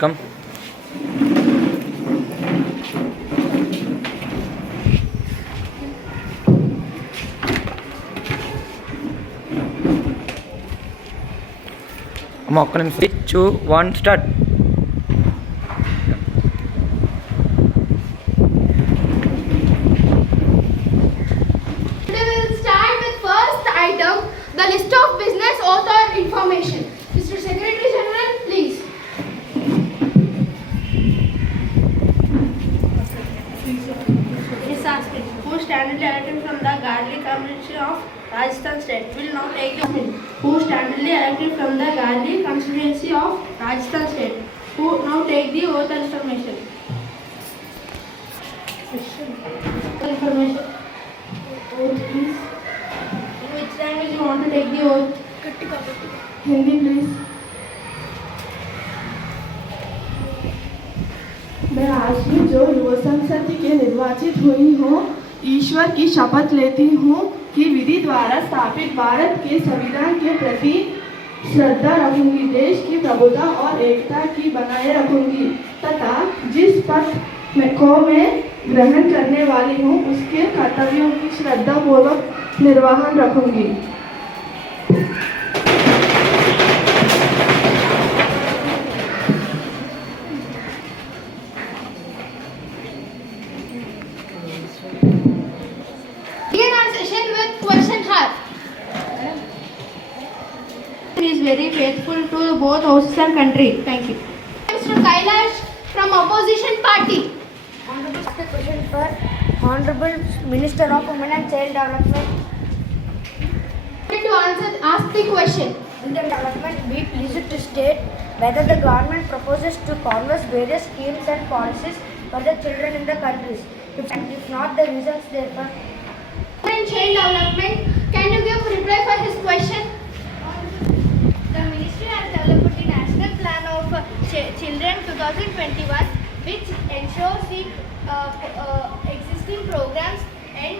Come. ఒక్క నిమిషం 3, 2, 1 start. The list of business author information. Mr. Secretary General, please. Yes, aspect. Who standardly elected from the Garli Constituency of Rajasthan State will now take the who standardly elected from the Garli Constituency of Rajasthan State who now take the oath and information. Information. Oath, please. In which language you want to take the oath? Hindi, please. मैं आज भी जो युवा संसद के निर्वाचित हुई हूँ, ईश्वर की शपथ लेती हूँ कि विधि द्वारा स्थापित भारत के संविधान के प्रति श्रद्धा रखूंगी, देश की प्रभुता और एकता की बनाए रखूंगी तथा जिस पद को मैं ग्रहण करने वाली हूँ उसके कर्तव्यों की श्रद्धापूर्वक निर्वहन रखूंगी। Begin our session with question hour. He is very faithful to both houses and country. Thank you. Mr. Kailash from opposition party. Honorable question for Honorable Minister of Women and Child Development. To ask the question. In the development, be pleased to state whether the government proposes to converse various schemes and policies for the children in the countries. If not, the reasons therefore. And child development. Can you give reply for his question? The Ministry has developed the National Plan of Children 2021, which ensures the existing programs and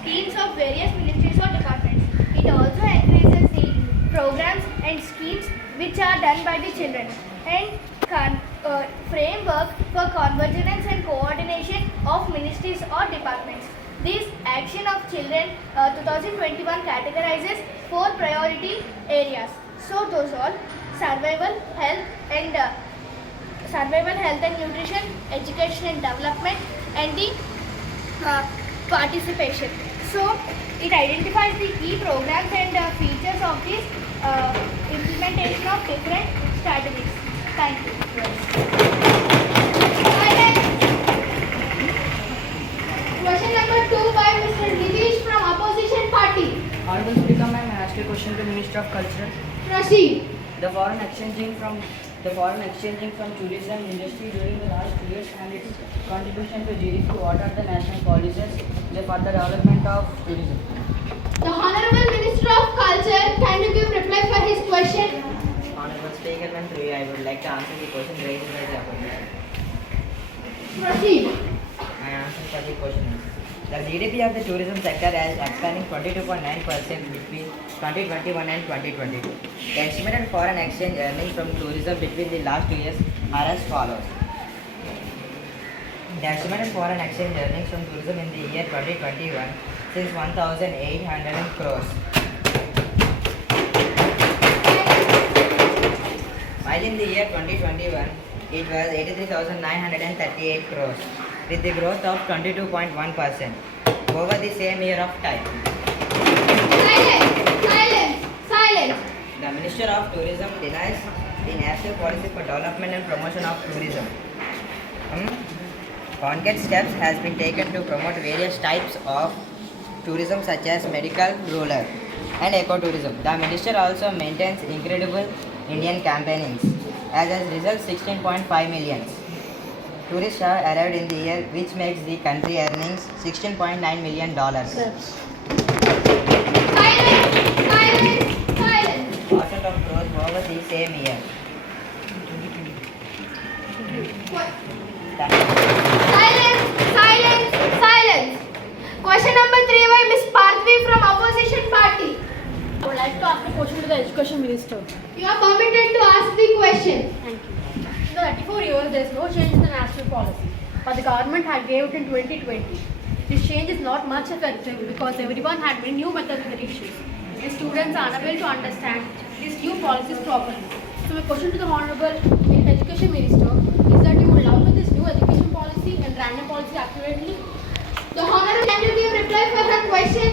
schemes of various ministries or departments. It also encourages the programs and schemes which are done by the children and framework for convergence and coordination of ministries or departments. This action of children 2021 categorizes 4 priority areas. So those are survival, health and nutrition, education and development, and the participation. So it identifies the key programs and features of this implementation of different strategies. Thank you. Question number 2 by Mr. Nitish from opposition party. Honorable Speaker, ma'am, I ask a question to Minister of Culture. Proceed. The foreign exchanging from tourism industry during the last 2 years and its contribution to GDP. What are the national policies for the development of tourism? The Honorable Minister of Culture, can you give reply for his question? Honorable Speaker, ma'am, through you, I would like to answer the question raised by the opponent. Proceed. My answer for the question is, the GDP of the tourism sector is expanding 22.9% between 2021 and 2022. The estimated foreign exchange earnings from tourism between the last 2 years are as follows. The estimated foreign exchange earnings from tourism in the year 2021 is 1,800 crores. While in the year 2021, it was 83,938 crores, with the growth of 22.1% over the same year of time. Silence. The Minister of Tourism denies the national policy for development and promotion of tourism. Concrete steps has been taken to promote various types of tourism such as medical, rural and ecotourism. The Minister also maintains incredible Indian campaignings. As a result, 16.5 million tourists have arrived in the year, which makes the country earnings $16.9 million. Silence. 40% of growth over the same year. Silence. Question number 3 by Ms. Parthvi from opposition party. I would like to ask a question to the Education Minister. You are permitted to ask the question. Thank you. policy, but the government had gave it in 2020. This change is not much effective because everyone had many new mathematicians. The students are unable to understand these new policies properly. So my question to the Honorable Education Minister is that you will allow this new education policy and random policy accurately? The Honorable, can you give reply for her question?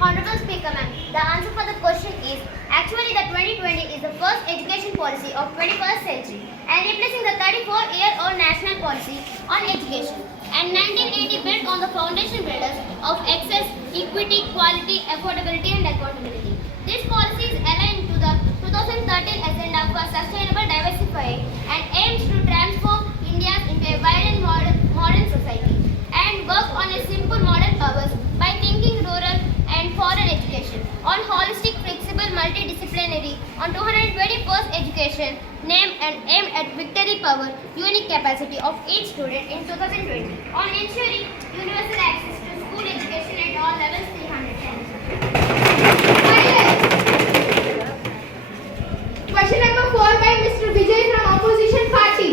Honorable Speaker ma'am, the answer for the question is actually the 2020 is the first education policy of 21st century and replacing the 34-year-old national policy on education, and 1980 built on the foundation builders of access, equity, quality, affordability and accountability. This policy is aligned to the 2013 agenda for sustainable diversifying and aims to transform India into a vibrant modern society and work on a simple modern powers by thinking rural and foreign education, on holistic, flexible, multidisciplinary, on 221st education, name and aim at victory power, unique capacity of each student in 2020, on ensuring universal access to school education at all levels 310. Question number 4 by Mr. Vijay from opposition party.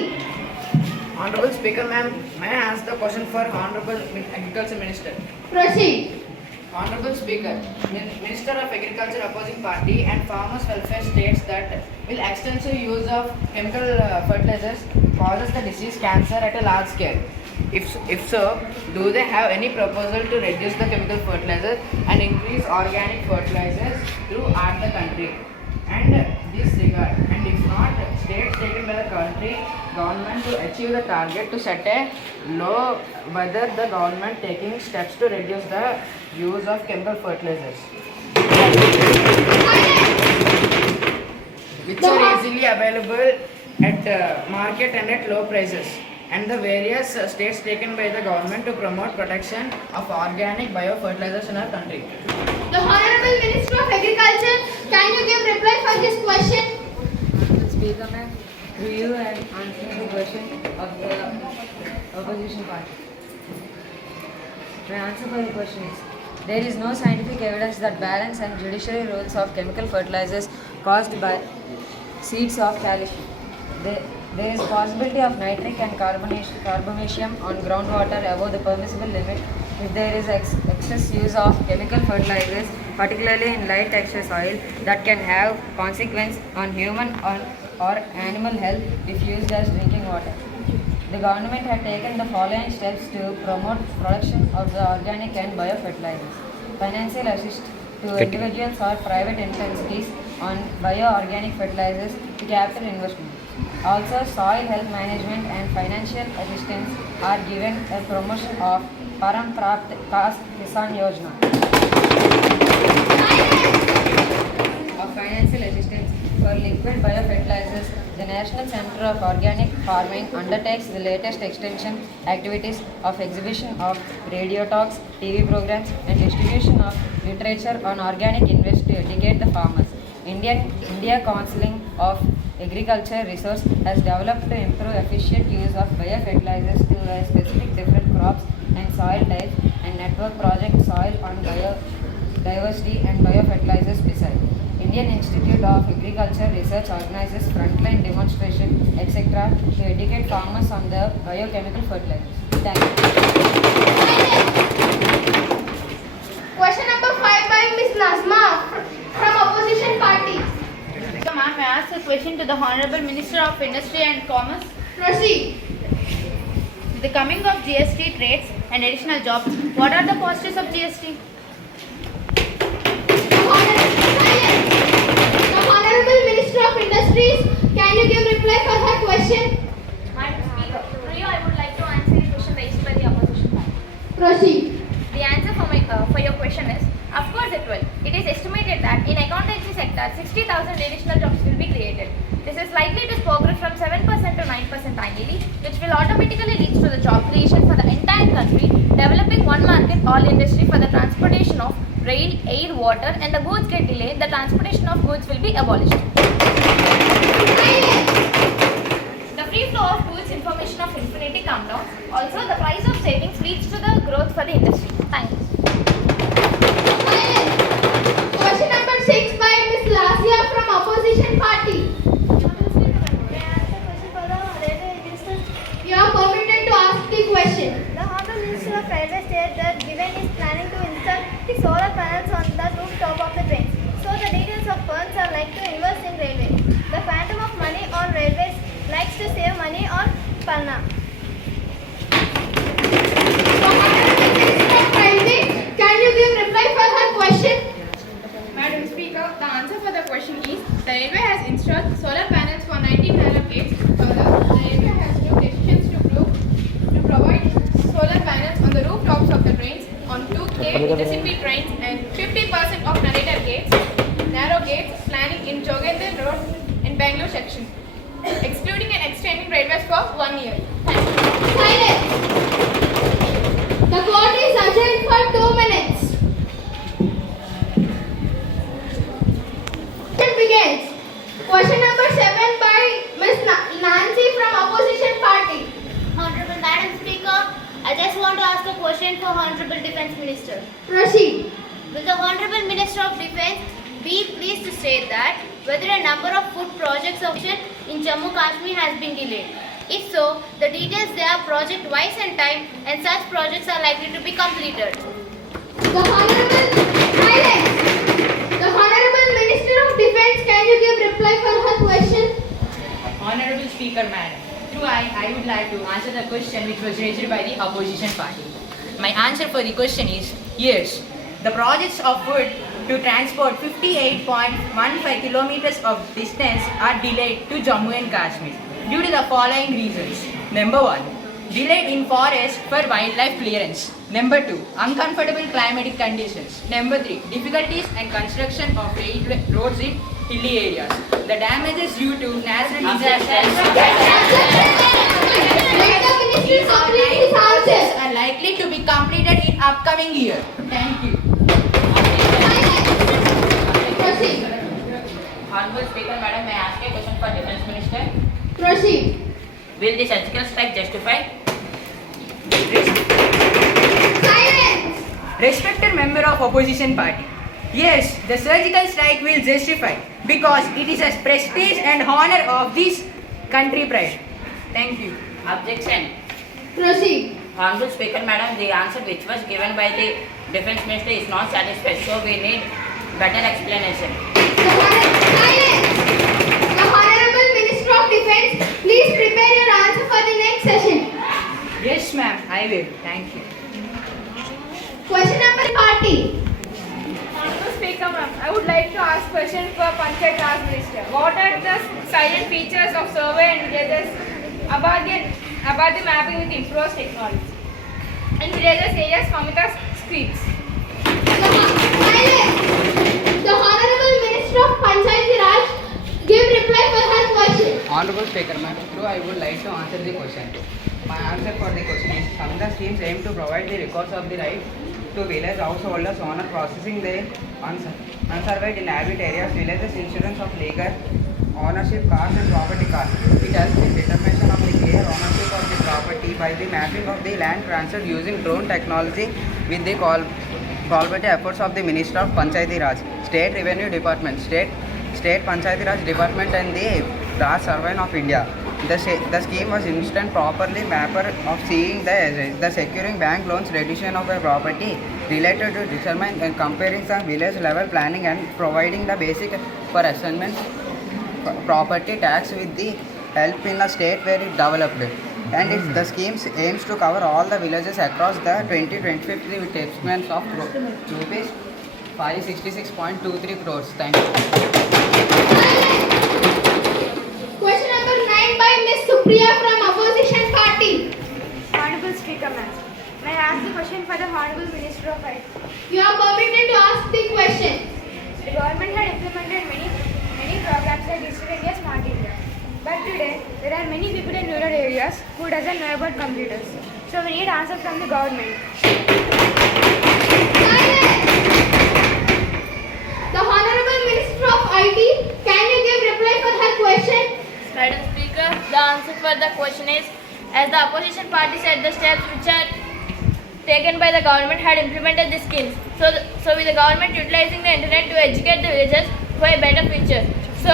Honorable Speaker ma'am, may I ask the question for Honorable Agriculture Minister? Proceed. Honorable Speaker, Minister of Agriculture opposing party and Farmers Welfare states that will extensive use of chemical fertilizers causes the disease cancer at a large scale. If so, do they have any proposal to reduce the chemical fertilizers and increase organic fertilizers throughout the country? And this regard, and if not, steps taken by the government to achieve the target to set a low, whether the government taking steps to reduce the use of chemical fertilizers, which are easily available at market and at low prices, and the various steps taken by the government to promote protection of organic biofertilizers in our country. The Honorable Minister of Agriculture, can you give reply for this question? Speaker ma'am, review and answer the question of the opposition party. My answer for the question is, there is no scientific evidence that balance and judiciary rules of chemical fertilizers caused by seeds of calcium. There is possibility of nitric and carbamatium on groundwater above the permissible limit if there is excess use of chemical fertilizers, particularly in light texture soil, that can have consequence on human or animal health if used as drinking water. The government had taken the following steps to promote production of the organic and biofertilizers. Financial assist to individuals or private entities on bioorganic fertilizers to capital investment. Also, soil health management and financial assistance are given a promotion of Param Prapt Kisan Yojana. Of financial assistance for liquid biofertilizers, the National Center of Organic Farming undertakes the latest extension activities of exhibition of radio talks, TV programs, and distribution of literature on organic invest to educate the farmers. India Council of Agriculture Resource has developed to improve efficient use of biofertilizers to specific different crops and soil types, and network project soil on biodiversity and biofertilizers beside. Indian Institute of Agriculture Research organizes frontline demonstration, etc. to educate farmers on the biochemical fertilizers. Thank you. Question number 5 by Ms. Nazma from opposition party. So ma'am, I ask a question to the Honorable Minister of Industry and Commerce. Proceed. With the coming of GST rates and additional jobs, what are the positives of GST? The Honorable Minister of Industries, can you give reply for her question? Madam Speaker, through you I would like to answer the question raised by the opposition party. Proceed. The answer for your question is, of course it will. It is estimated that in accountancy sector, 60,000 additional jobs will be created. This is likely to progress from 7% to 9% annually, which will automatically lead to the job creation for the entire country, developing one market, all industry for the transportation of rail, air, water, and the goods get delayed, the transportation of goods will be abolished. The free flow of goods, information of infinity come down. Also, the price of savings leads to the growth for the industry. Thanks. Question number 6 by Ms. Lasia from opposition party. You are permitted Palna. Can you give reply for her question? Madam Speaker, the answer for the question is the railway has installed solar panels for 19 gates. Further, the railway has took decisions to provide solar panels on the rooftops of the trains on 2K intercity trains and 50% of narrow gates planning in Jogendhan Road in Bangalore section, excluding and extending railways for 1 year. Silence. The court is adjourned for 2 minutes. It begins. Question number 7 by Miss Nancy from opposition party. Honorable Madam Speaker, I just want to ask a question for Honorable Defence Minister. Proceed. Will the Honorable Minister of Defence be pleased to state that whether a number of food projects option in Jammu Kashmir has been delayed? If so, the details they are project-wise and time, and such projects are likely to be completed. The Honorable Minister of Defence, can you give reply for her question? Honorable Speaker, Madam, I would like to answer the question which was raised by the opposition party. My answer for the question is yes. The projects of food to transport 58.15 kilometers of distance are delayed to Jammu and Kashmir due to the following reasons. Number 1, delayed in forest for wildlife clearance. Number 2, uncomfortable climatic conditions. Number 3, difficulties and construction of roads in hilly areas. The damages due to natural disasters are likely to be completed in upcoming year. Thank you. Proceed. Honorable Speaker, Madam, may I ask a question for Defence Minister? Proceed. Will the surgical strike justify? Silence. Respected member of opposition party. Yes, the surgical strike will justify because it is a prestige and honor of this country pride. Thank you. Objection. Proceed. Honorable Speaker, Madam, the answer which was given by the Defence Minister is not satisfied, so we need better explanation. Silence. The Honorable Minister of Defence, please prepare your answer for the next session. Yes, ma'am, I will. Thank you. Question number party. Honorable Speaker, ma'am, I would like to ask question for Panchayat Raj Minister. What are the silent features of survey and villages about the mapping with improved technology? And villages areas come with us streets. Silence. The Honorable Minister of Panchayat Raj, give reply for her question. Honorable Speaker, Madam, I would like to answer the question. My answer for the question is, some of the schemes aim to provide the records of the right to village householders on processing their unsurveyed inhabit areas, villages, insurance of legal ownership, cars and property costs. It helps in determination of the clear ownership of the property by the mapping of the land transferred using drone technology with the collaborative efforts of the Minister of Panchayati Raj, State Revenue Department, State Panchayati Raj Department and the Raj Survey of India. The scheme was instant properly mapper of seeing the securing bank loans, reduction of a property related to determine and comparing some village level planning and providing the basic for assignment property tax with the help in a state where it developed. And the scheme aims to cover all the villages across the 2025 with expense of rupees 566.23 crores. Thank you. Question number 9 by Miss Supriya from opposition party. Honorable Speaker, ma'am, may I ask the question for the Honorable Minister of Health? You are permitted to ask the question. The government had implemented many programs like Digital India, Smart India. But today, there are many people in rural areas who doesn't know about computers. So we need answer from the government. Silence. The Honorable Minister of IT, can you give reply for her question? Madam Speaker, the answer for the question is, as the opposition party said, the steps which are taken by the government had implemented the schemes. So with the government utilizing the internet to educate the villagers for a better future. So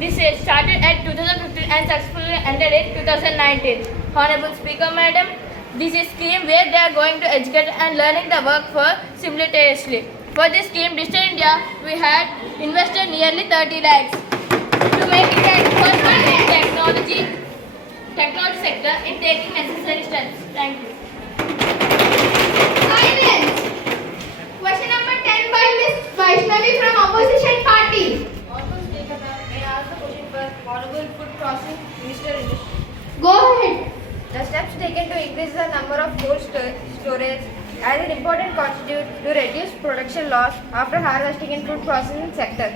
this started at 2015 and successfully ended in 2019. Honorable Speaker, Madam, this is a scheme where they are going to educate and learning the work for simultaneously. For this scheme, Digital India, we had invested nearly 30 lakhs to make it a first in technology. technology sector in taking necessary steps. Thank you. Silence. Question number 10 by Miss Vaishnavi from opposition party. Honorable Speaker, may I ask the question for Honorable Food Processing Minister Industry? Go ahead. The steps taken to increase the number of cold storage as an important constitute to reduce production loss after harvesting in food processing sector.